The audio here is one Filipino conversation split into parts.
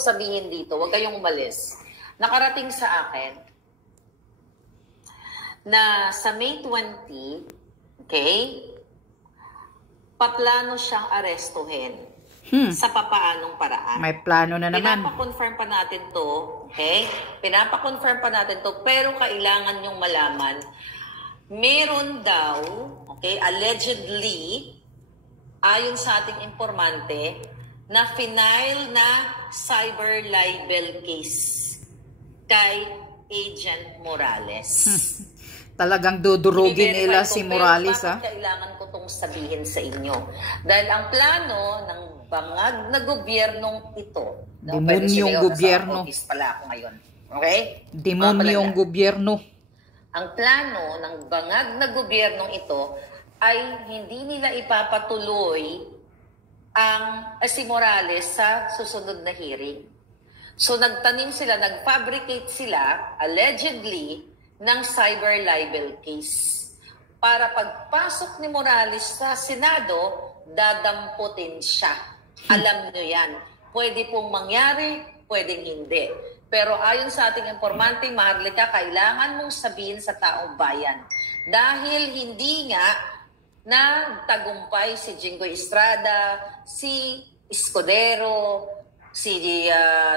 sabihin dito, huwag kayong umalis. Nakarating sa akin na sa May 20, okay, paplano siyang arestuhin sa papaanong paraan. May plano na naman. Pinapakonfirm pa natin to, okay? Pinapakonfirm pa natin to, pero kailangan nyong malaman, meron daw, okay, allegedly, ayon sa ating informante, na final na cyber libel case kay Agent Morales. Talagang dudurugin nila si Morales, ha? Kailangan ko itong sabihin sa inyo. Dahil ang plano ng bangag na gobyernong ito, demonyong gobyerno. Pala ako ngayon. Okay? Demonyong gobyerno. Ang plano ng bangag na gobyernong ito ay hindi nila ipapatuloy si Morales sa susunod na hearing. So nagtanim sila, nag-fabricate sila, allegedly, ng cyber libel case. Para pagpasok ni Morales sa Senado, dadamputin siya. Alam nyo yan. Pwede pong mangyari, pwedeng hindi. Pero ayon sa ating informante, Maharlika, kailangan mong sabihin sa taong bayan. Dahil hindi nga nagtagumpay si Jinggoy Estrada, si Escudero, si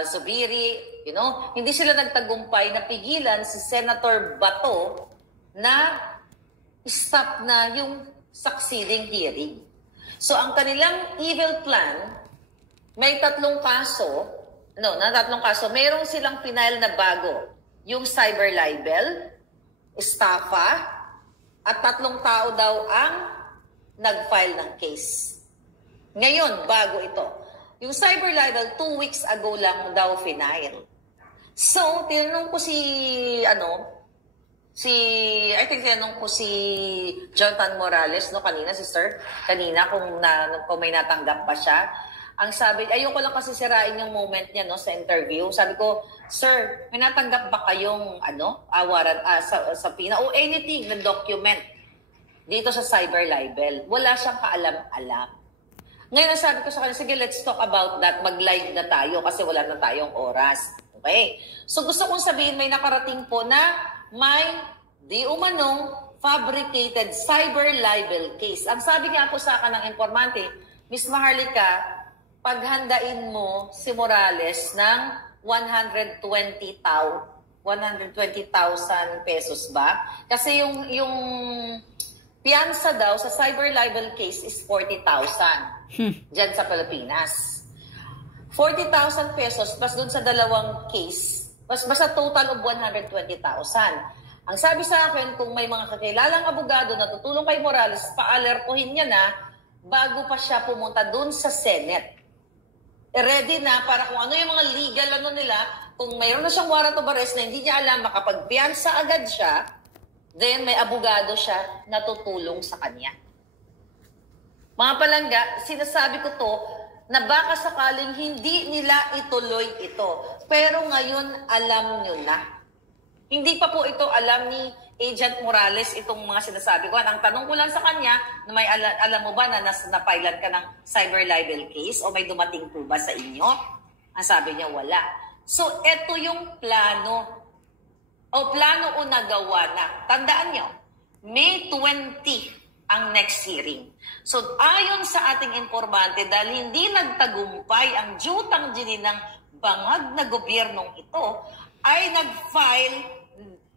Zubiri, hindi sila nagtagumpay na pigilan si Senator Bato na stop na yung succeeding hearing. So ang kanilang evil plan, may tatlong kaso, merong silang final na bago, yung cyber libel, estafa, at 3 tao daw ang nag-file ng case. Ngayon, bago ito. Yung cyber libel, 2 weeks ago lang daw final. So, tinanong ko tinanong ko si Jonathan Morales, kanina, si Sir, kung may natanggap pa siya. Ang sabi, ayoko lang kasi sirain yung moment niya sa interview. Sabi ko, Sir, may natanggap ba kayong warrant sa PINA o anything na document dito sa cyber libel? Wala siyang kaalam-alam. Ngayon, sabi ko sa kanya, sige, let's talk about that. Mag-live na tayo kasi wala na tayong oras. Okay? So gusto kong sabihin, may nakarating po na may di umanong fabricated cyber libel case. Ang sabi nga po sa akin ng informante, Miss Maharlika, paghandain mo si Morales ng 120,000 pesos ba? Kasi yung piyansa daw sa cyber libel case is 40,000 dyan sa Pilipinas. 40,000 pesos plus dun sa dalawang case, basta total of 120,000. Ang sabi sa akin, kung may mga kakilalang abogado na tutulong kay Morales, paalertuhin niya na bago pa siya pumunta dun sa Senate. Ready na para kung ano yung mga legal nila, kung mayroon na siyang warrant of arrest na hindi niya alam, makapagpiyansa agad siya, then may abogado siya na tutulong sa kanya. Mga palangga, sinasabi ko to na baka sakaling hindi nila ituloy ito. Pero ngayon, alam nyo na. Hindi pa po ito alam ni Agent Morales itong mga sinasabi ko. Ang tanong ko lang sa kanya, na may alam mo ba na napailan ka ng cyber libel case o may dumating po ba sa inyo? Ang sabi niya, wala. So, ito yung plano. O plano o nagawa na. Tandaan nyo, May 20 ang next hearing. So, ayon sa ating informante, dahil hindi nagtagumpay ang jutang ng bangag na gobyernong ito, ay nag-file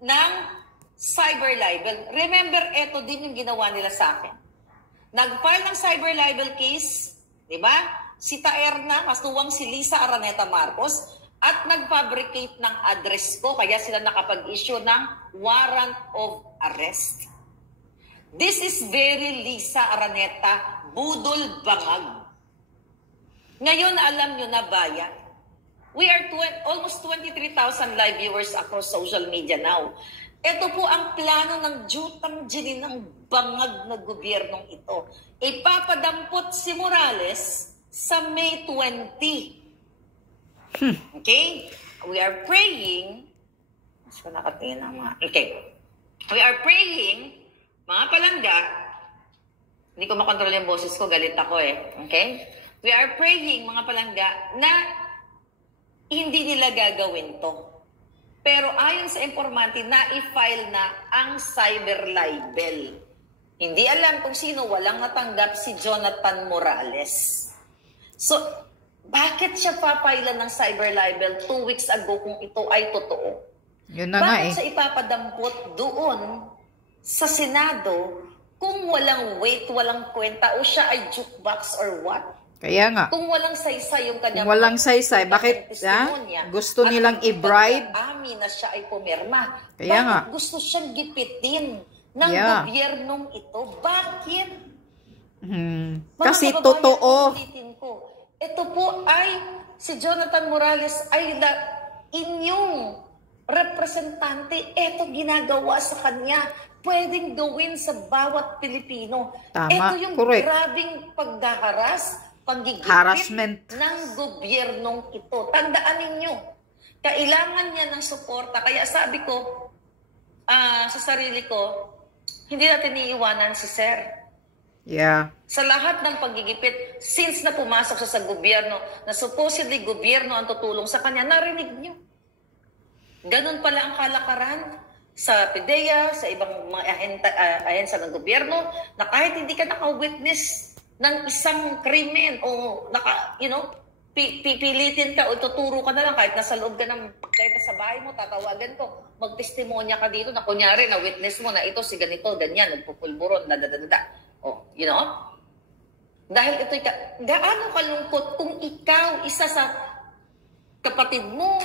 ng cyber libel. Remember, ito din yung ginawa nila sa akin. Nag-file ng cyber libel case, di ba? Si Taerna, kasuwang si Lisa Araneta Marcos, at nag-fabricate ng address ko, kaya sila nakapag-issue ng warrant of arrest. This is very Lisa Araneta, budol bangag. Ngayon, alam nyo na bayan, we are almost 23,000 live viewers across social media now. Ito po ang plano ng jutang ng bangag na gobyernong ito. Ipapadampot si Morales sa May 20. Okay? We are praying. Okay. We are praying, mga palangga, hindi ko makontrol yung boses ko, galit ako eh. Okay? We are praying, mga palangga, na hindi nila gagawin to. Pero ayon sa informante, na-file na ang cyber libel. Hindi alam kung sino, walang natanggap, si Jonathan Morales. So, bakit siya papailan ng cyber libel 2 weeks ago kung ito ay totoo? Yun na nga Bakit siya ipapadampot doon sa Senado kung walang weight, walang kwenta, o siya ay jukebox or what? Kaya nga. Kung walang saysay yung kanyang... Kung walang saysay, bakit gusto nilang i-bribe? Amin na siya ay pumirma. Kaya nga. Bakit gusto siyang gipitin ng gobyernong ito? Bakit? Kasi totoo. Ko, ito po ay, si Jonathan Morales ay inyong representante. Ito ginagawa sa kanya. Pwedeng gawin sa bawat Pilipino. Tama, ito yung correct. grabing paghaharas, pagigipit Harassment ng gobyernong ito. Tandaan ninyo, kailangan niya ng suporta. Kaya sabi ko sa sarili ko, hindi natin iiwanan si Sir. Yeah. Sa lahat ng pagigipit, since na pumasok siya sa gobyerno, na supposedly gobyerno ang tutulong sa kanya, narinig niyo. Ganun pala ang kalakaran sa PDEA, sa ibang mga ahensya ng gobyerno, na kahit hindi ka naka-witness ng isang krimen o pipilitin ka o tuturo ka na lang kahit nasa loob ka kahit nasa bahay mo, tatawagan ko, magtestimonya ka dito na kunyari na witness mo na ito si ganito, ganyan, nagpupulburon, O, dahil ito'y gaano kalungkot kung ikaw, isa sa kapatid mo,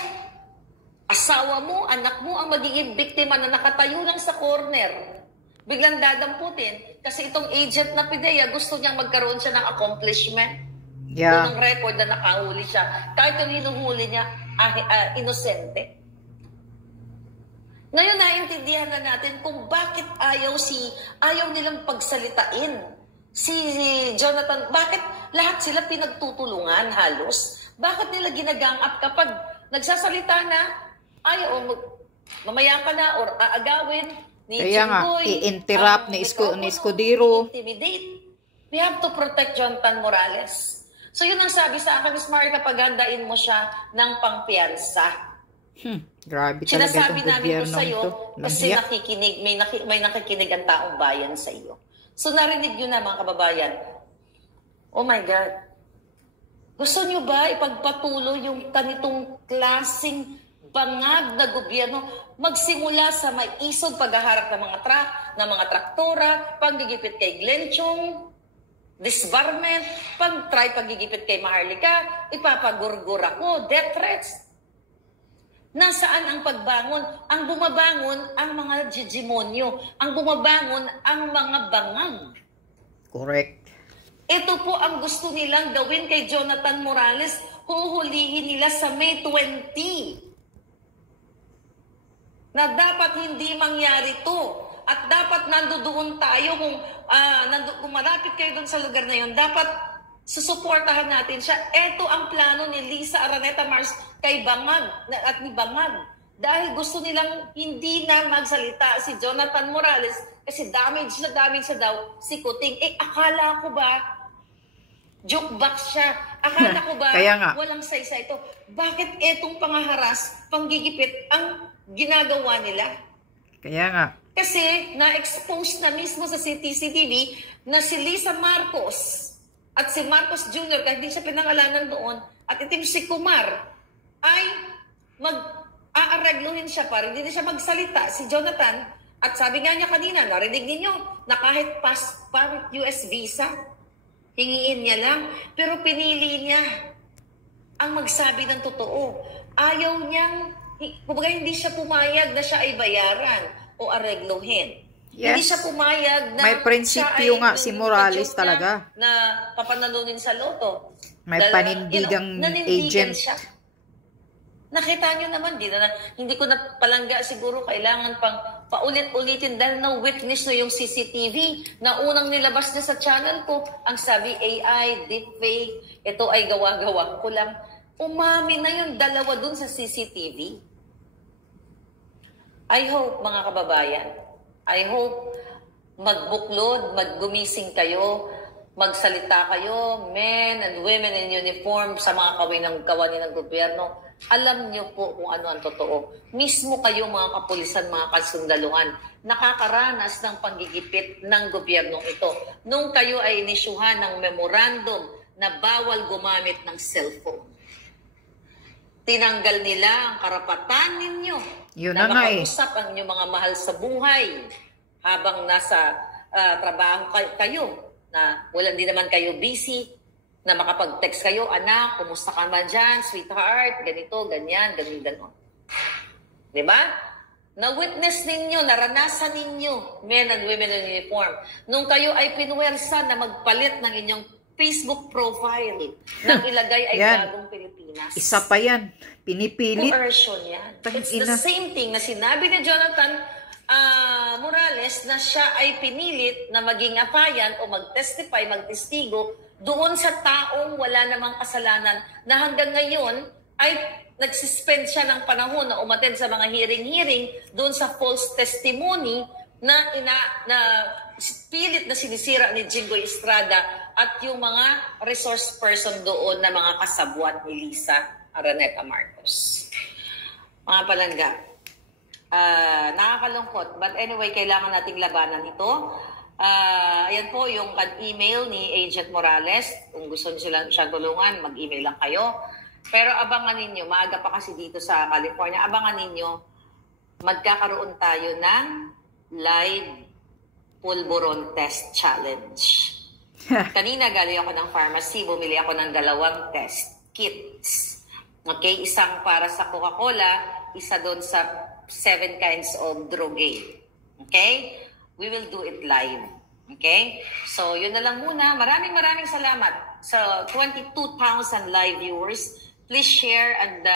asawa mo, anak mo ang magiging biktima na nakatayo lang sa corner. Biglang dadamputin kasi itong agent na PDEA gusto niyang magkaroon siya ng accomplishment. Yeah. Ng record na nakahuli siya. Kahit yung hinuhuli niya, inosente. Ngayon naintindihan na natin kung bakit ayaw nilang pagsalitain si Jonathan. Bakit lahat sila pinagtutulungan halos? Bakit nila ginagang up kapag nagsasalita na ayaw, mamaya ka na or aagawin ni Kaya nga, i-interrupt ni Escudero. Intimidate. We have to protect Jonathan Morales. So yun ang sabi sa akin, Ms. Mari, kapag handain mo siya ng pangpiyansa. Grabe talaga Sinasabi itong namin gobyerno to sa'yo ito. kasi may nakikinig ang taong bayan sa iyo. So narinig nyo na mga kababayan. Oh my God. Gusto nyo ba ipagpatuloy yung ganitong klaseng bangag na gobyerno? Magsimula sa may isog paghaharap ng mga truck, ng mga traktora, panggigipit kay Glenn Chong, disbarment, pagigipit kay Maharlika, ipapagurgur ako, death threats. Nasaan ang pagbangon? Ang bumabangon ang mga jijimonyo. Ang bumabangon ang mga bangag. Correct. Ito po ang gusto nilang gawin kay Jonathan Morales. Huhulihin nila sa May 20. Na dapat hindi mangyari to. At dapat nandoon tayo kung malapit kayo doon sa lugar na yun, dapat susuportahan natin siya. Ito ang plano ni Lisa Araneta Mars kay Bangag at ni Bangag. Dahil gusto nilang hindi na magsalita si Jonathan Morales kasi damage na daw si Kuting. Akala ko ba jukebox siya? Akala ko ba walang saysay ito? Bakit etong pangaharas, panggigipit ang ginagawa nila? Kaya nga. Kasi na-expose na mismo sa CCTV na si Lisa Marcos at si Marcos Jr., kahit hindi siya pinangalanan doon, at itong si Kumar, ay mag-aaregluhin siya para hindi na siya magsalita. Si Jonathan, at sabi nga niya kanina, narinig ninyo, na kahit passport US visa, hingiin niya lang, pero pinili niya ang magsabi ng totoo. Ayaw niyang, kumbaga hindi siya pumayag na siya ay bayaran o aregluhin. Yes. Hindi siya pumayag na may prinsipyo nga si Morales talaga. Na papanalunin sa loto. May panindigang agent. Siya. Nakita nyo naman, hindi ko na palangga siguro kailangan pang paulit-ulitin dahil na-witness no yung CCTV na unang nilabas niya sa channel ko. Ang sabi AI, deepfake, ito ay gawa-gawa ko lang. Umami na yung dalawa dun sa CCTV. I hope, mga kababayan, I hope magbuklod, maggumising kayo, magsalita kayo, men and women in uniform sa mga kawani ng gobyerno. Alam nyo po kung ano ang totoo. Mismo kayo mga kapulisan, mga kasundaluhan, nakakaranas ng panggigipit ng gobyernong ito. Nung kayo ay inisyuhan ng memorandum na bawal gumamit ng cellphone. Tinanggal nila ang karapatan ninyo na makausap ang inyong mga mahal sa buhay habang nasa trabaho kayo, na wala din naman kayo busy, na makapag-text kayo, anak, kumusta ka man dyan, sweetheart, ganito, ganyan, ganon. Diba? Na-witness ninyo, naranasan ninyo, men and women in uniform, nung kayo ay pinuwersa na magpalit ng inyong Facebook profile nang ilagay ay Bagong Pilipinas. Isa pa yan. Pinipilit. Coercion yan. It's the same thing na sinabi ni Jonathan Morales na siya ay pinilit na maging apayan o mag-testify, mag-testigo doon sa taong wala namang kasalanan na hanggang ngayon ay nagsuspend siya ng panahon na umattend sa mga hearing-hearing doon sa false testimony na pilit na sinisira ni Jinggoy Estrada at yung mga resource person doon na mga kasabwat ni Lisa Araneta Marcos. Mga palangga, nakakalungkot. But anyway, kailangan nating labanan ito. Ayan po yung email ni Agent Morales. Kung gusto niyo siya tulungan, mag-email lang kayo. Pero abangan ninyo, maaga pa kasi dito sa California, abangan ninyo, magkakaroon tayo ng live pulburon test challenge. Kanina galing ako ng pharmacy, bumili ako ng 2 test kits. Okay, isang para sa Coca-Cola, isa doon sa 7 kinds of droge. Okay? We will do it live. Okay? So, yun na lang muna. Maraming salamat sa 22,000 live viewers. Please share and